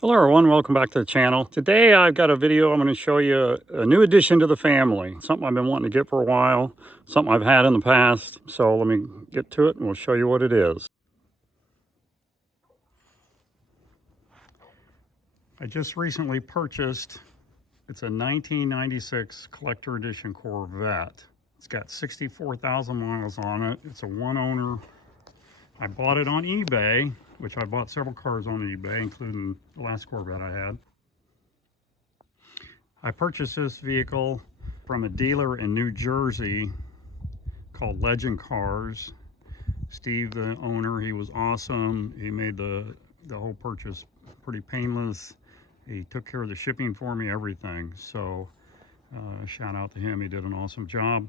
Hello everyone, welcome back to the channel. Today I've got a video. I'm going to show you a new addition to the family. Something I've been wanting to get for a while, something I've had in the past. So let me get to it and we'll show you what it is. I just recently purchased, it's a 1996 collector edition Corvette. It's got 64,000 miles on it. It's a one owner. I bought it on eBay, which I bought several cars on eBay, including the last Corvette I had. I purchased this vehicle from a dealer in New Jersey called Legend Cars. Steve, the owner, he was awesome. He made the whole purchase pretty painless. He took care of the shipping for me, everything. So shout out to him. He did an awesome job.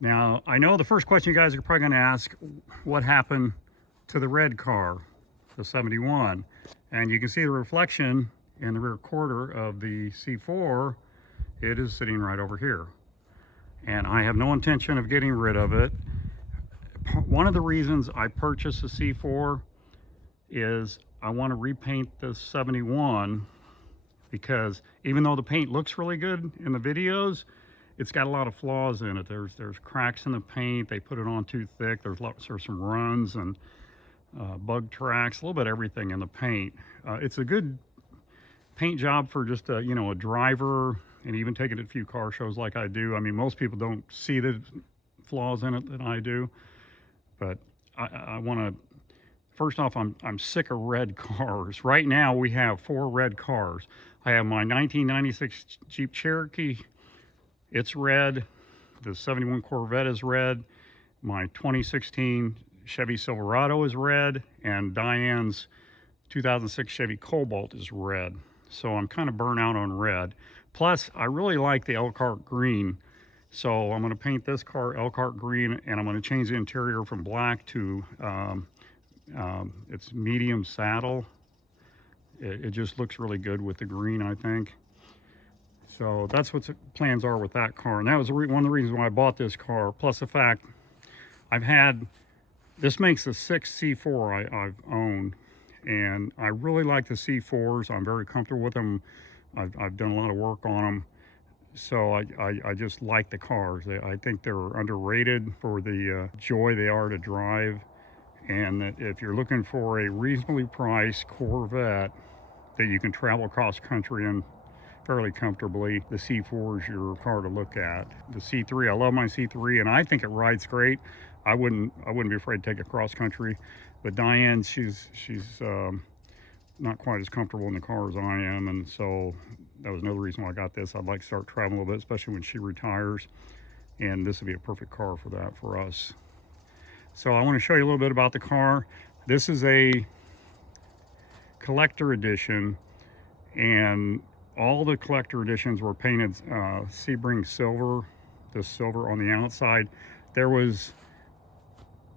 Now, I know the first question you guys are probably going to ask, what happened to the red car, the 71? And you can see the reflection in the rear quarter of the C4. It is sitting right over here. And I have no intention of getting rid of it. One of the reasons I purchased the C4 is I want to repaint the 71, because even though the paint looks really good in the videos, it's got a lot of flaws in it. There's cracks in the paint. They put it on too thick. There's some runs and bug tracks, a little bit of everything in the paint. It's a good paint job for just a driver, and even taking it to a few car shows like I do. I mean, most people don't see the flaws in it that I do, but I want to. First off, I'm sick of red cars. Right now, we have 4 red cars. I have my 1996 Jeep Cherokee. It's red. The 71 Corvette is red. My 2016 Chevy Silverado is red. And Diane's 2006 Chevy Cobalt is red. So I'm kind of burnt out on red. Plus, I really like the Elkhart green. So I'm going to paint this car Elkhart green, and I'm going to change the interior from black to it's medium saddle. It just looks really good with the green, I think. So that's what the plans are with that car. And that was one of the reasons why I bought this car. Plus the fact this makes the 6th C4 I've owned. And I really like the C4s. I'm very comfortable with them. I've done a lot of work on them. So I just like the cars. I think they're underrated for the joy they are to drive. And that if you're looking for a reasonably priced Corvette that you can travel across country in fairly comfortably, the C4 is your car to look at. The C3, I love my C3, and I think it rides great. I wouldn't be afraid to take it cross country. But Diane, she's not quite as comfortable in the car as I am, and so that was another reason why I got this. I'd like to start traveling a little bit, especially when she retires, and this would be a perfect car for that for us. So I want to show you a little bit about the car. This is a collector edition, and all the collector editions were painted Sebring silver, the silver on the outside. There was,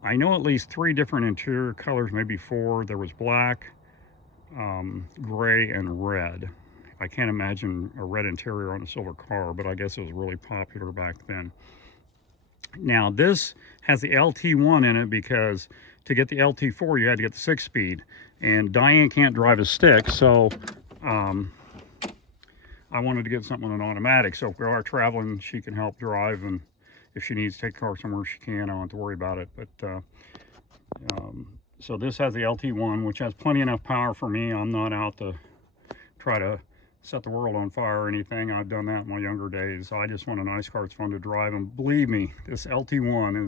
I know, at least 3 different interior colors, maybe 4. There was black, gray, and red. I can't imagine a red interior on a silver car, but I guess it was really popular back then. Now this has the LT1 in it because to get the LT4 you had to get the 6-speed, and Diane can't drive a stick, so I wanted to get something with an automatic, so if we are traveling she can help drive, and if she needs to take the car somewhere she can. I don't have to worry about it. But so this has the LT1, which has plenty enough power for me. I'm not out to try to set the world on fire or anything. I've done that in my younger days. I just want a nice car. It's fun to drive, and believe me, this LT1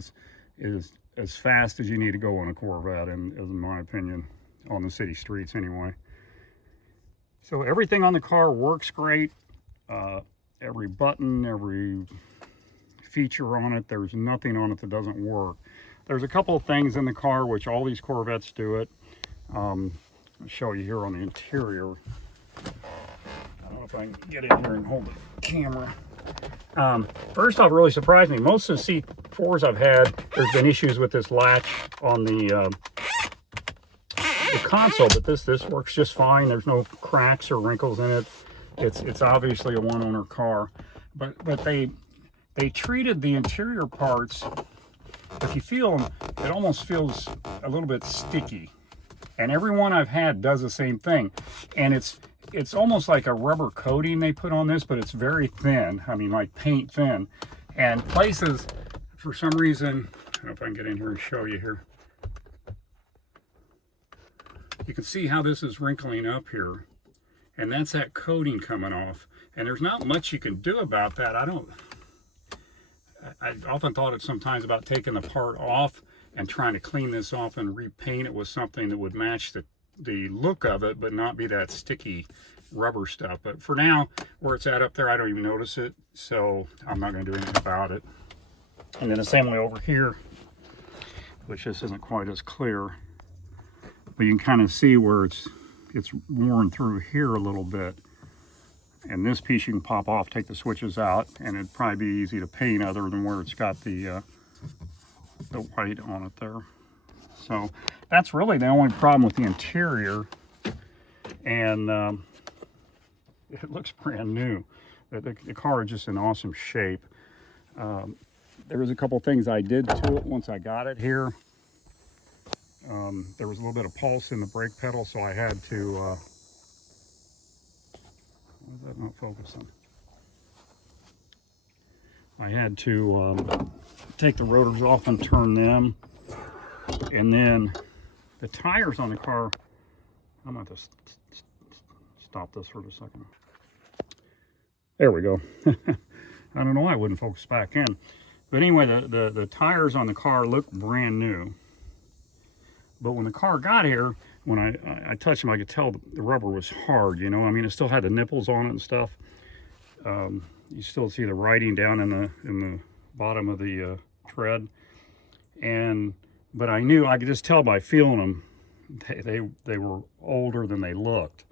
is as fast as you need to go on a Corvette, in my opinion, on the city streets anyway. So everything on the car works great. Every button, every feature on it, there's nothing on it that doesn't work. There's a couple of things in the car which all these Corvettes do it. I'll show you here on the interior. I don't know if I can get in here and hold the camera. First off, it really surprised me. Most of the C4s I've had, there's been issues with this latch on the console, but this works just fine. There's no cracks or wrinkles in it. It's obviously a one-owner car, but they treated the interior parts. If you feel them, it almost feels a little bit sticky. And every one I've had does the same thing. And it's almost like a rubber coating they put on this, but it's very thin. I mean, like paint thin. And places, for some reason, I don't know if I can get in here and show you here. You can see how this is wrinkling up here. And that's that coating coming off. And there's not much you can do about that. I often thought it sometimes about taking the part off and trying to clean this off and repaint it with something that would match the look of it, but not be that sticky rubber stuff. But for now, where it's at up there, I don't even notice it. So I'm not going to do anything about it. And then the same way over here, which this isn't quite as clear, but you can kind of see where it's worn through here a little bit. And this piece you can pop off, take the switches out, and it'd probably be easy to paint other than where it's got the white on it there. So that's really the only problem with the interior. And it looks brand new. The car is just in awesome shape. There was a couple things I did to it once I got it here. There was a little bit of pulse in the brake pedal, so I had to, why is that not focusing? I had to take the rotors off and turn them. And then the tires on the car, I'm going to have to stop this for a second. There we go. I don't know why I wouldn't focus back in. But anyway, the tires on the car look brand new. But when the car got here, when I touched them, I could tell the rubber was hard, you know. I mean, it still had the nipples on it and stuff. You still see the writing down in the bottom of the tread. But I knew, I could just tell by feeling them, they were older than they looked.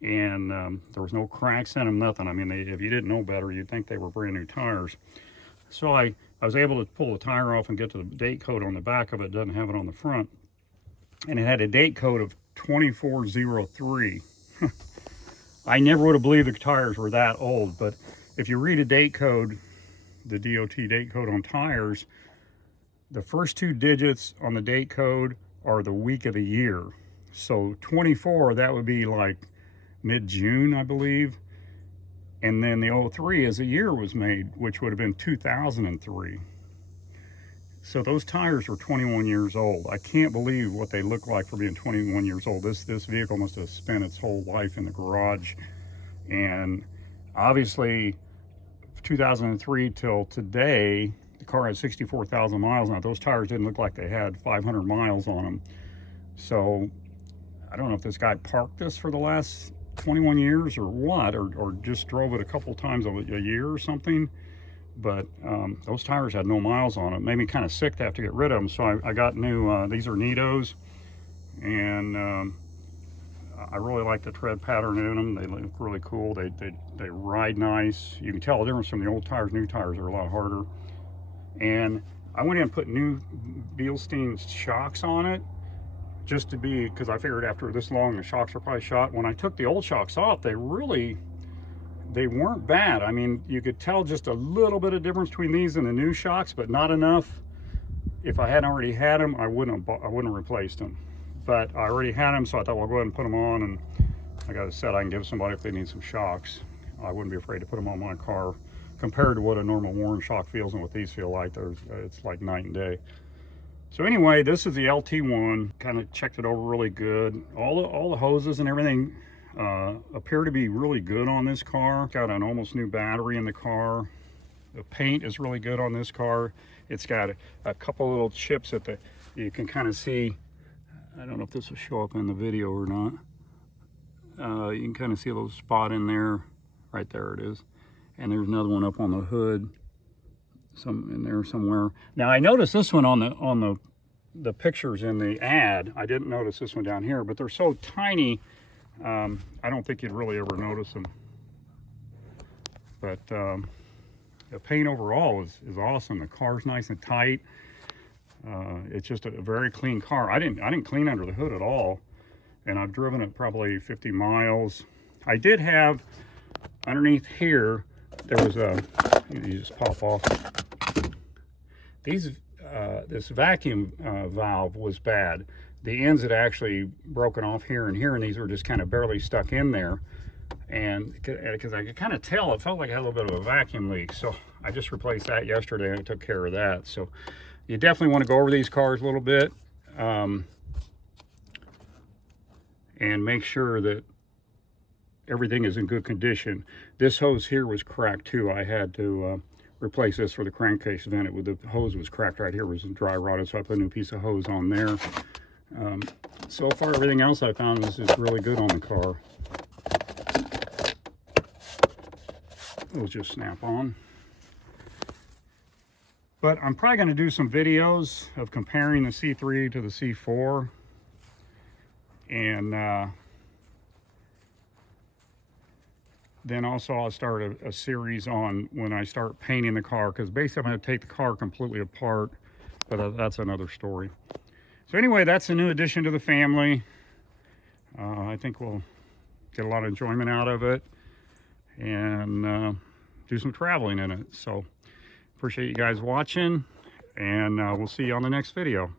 And there was no cracks in them, nothing. I mean, if you didn't know better, you'd think they were brand new tires. So I was able to pull the tire off and get to the date code on the back of it. It doesn't have it on the front. And it had a date code of 2403. I never would have believed the tires were that old, but if you read a date code, the DOT date code on tires, the first two digits on the date code are the week of the year. So 24, that would be like mid-June, I believe. And then the 03 is a year was made, which would have been 2003. So those tires are 21 years old. I can't believe what they look like for being 21 years old. This vehicle must have spent its whole life in the garage. And obviously, 2003 till today, the car had 64,000 miles on it. Those tires didn't look like they had 500 miles on them. So I don't know if this guy parked this for the last 21 years or what, or just drove it a couple times a year or something. But those tires had no miles on them. Made me kind of sick to have to get rid of them. So I got new, these are Nitos, and I really like the tread pattern in them. They look really cool. They ride nice. You can tell the difference from the old tires. New tires are a lot harder. And I went in and put new Bilstein shocks on it, just to be, because I figured after this long the shocks are probably shot. When I took the old shocks off, they weren't bad. I mean, you could tell just a little bit of difference between these and the new shocks, but not enough. If I hadn't already had them, I wouldn't have replaced them. But I already had them, so I thought, well, I'll go ahead and put them on, and I got a set I can give somebody if they need some shocks. I wouldn't be afraid to put them on my car compared to what a normal Warren shock feels and what these feel like. It's like night and day. So anyway, this is the LT1. Kind of checked it over really good. All the hoses and everything appear to be really good on this car. Got an almost new battery in the car. The paint is really good on this car. It's got a couple little chips that you can kind of see. I don't know if this will show up in the video or not. You can kind of see a little spot in there. Right there it is. And there's another one up on the hood, in there somewhere. Now I noticed this one on the pictures in the ad. I didn't notice this one down here, but they're so tiny. I don't think you'd really ever notice them. But the paint overall is awesome. The car's nice and tight. It's just a very clean car. I didn't clean under the hood at all, and I've driven it probably 50 miles. I did have underneath here, there was you just pop off. This vacuum valve was bad. the ends had actually broken off here and here, and these were just kind of barely stuck in there. And because I could kind of tell, it felt like I had a little bit of a vacuum leak. So I just replaced that yesterday and I took care of that. So you definitely want to go over these cars a little bit and make sure that everything is in good condition. This hose here was cracked too. I had to replace this for the crankcase vent. The hose was cracked right here, was dry rotted, so I put a new piece of hose on there. So far, everything else I found is really good on the car. It'll just snap on. But I'm probably going to do some videos of comparing the C3 to the C4. And then also I'll start a series on when I start painting the car, because basically I'm going to take the car completely apart, but that's another story. So anyway, that's a new addition to the family. I think we'll get a lot of enjoyment out of it and do some traveling in it. So appreciate you guys watching, and we'll see you on the next video.